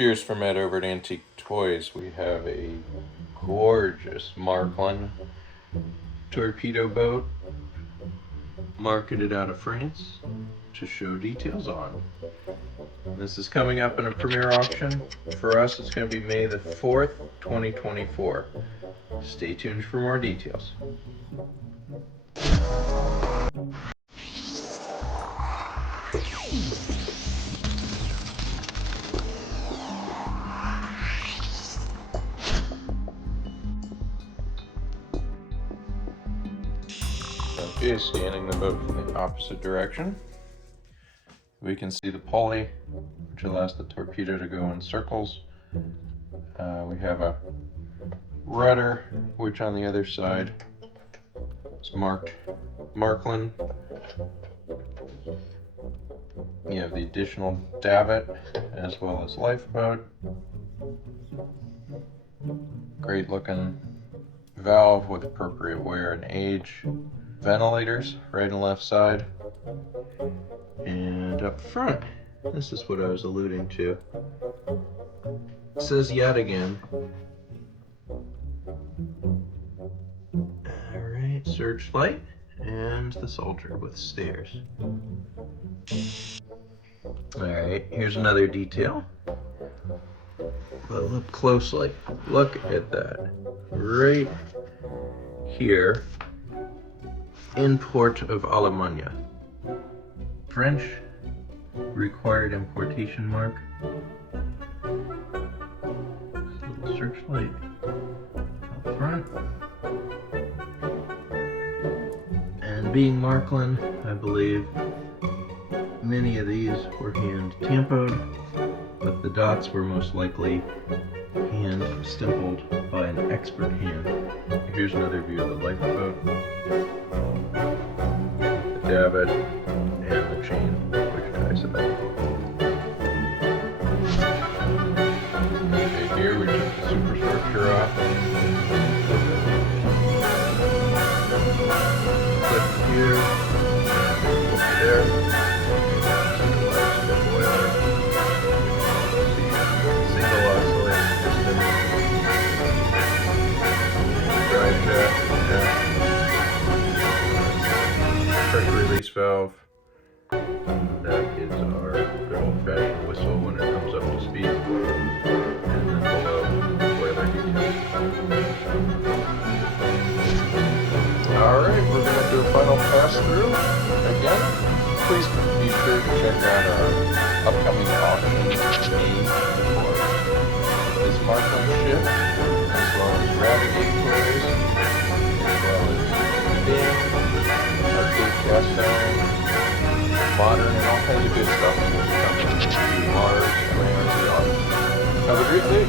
Cheers from Ed over at Antique Toys. We have a gorgeous Marklin Torpedo Boat marketed out of France to show details on. This is coming up in a premiere auction. For us, it's going to be May the 4th, 2024. Stay tuned for more details. Okay, scanning the boat from the opposite direction. We can see the pulley, which allows the torpedo to go in circles. We have a rudder, which on the other side is marked Marklin. You have the additional davit as well as lifeboat. Great looking valve with appropriate wear and age. Ventilators right and left side. And up front, this is what I was alluding to. It says yet again. Alright, searchlight and the soldier with stairs. Alright, here's another detail. But look closely. Look at that. Right here. In port of Allemagne. French required importation mark. Little searchlight up front. And being Marklin, I believe many of these were hand tampoed, but the dots were most likely hand stippled by an expert hand. Here's another view of the lifeboat. The davit and the chain which ties it up. Okay, here we took the superstructure off. Clip here, there. The boiler. Single oscillating piston. Drive shaft, pressure release valve. That is our good old-fashioned whistle when it comes up to speed. And then below, boiler details. Alright, we're going to do a final pass through. Again, please be sure to check out our upcoming auction May the 4th. This Marklin ship, as well as Rabbit toys, as well as Bing, arcade cast iron, modern, and all kinds of good stuff will be coming to Mars, Land, and beyond. Have a great day.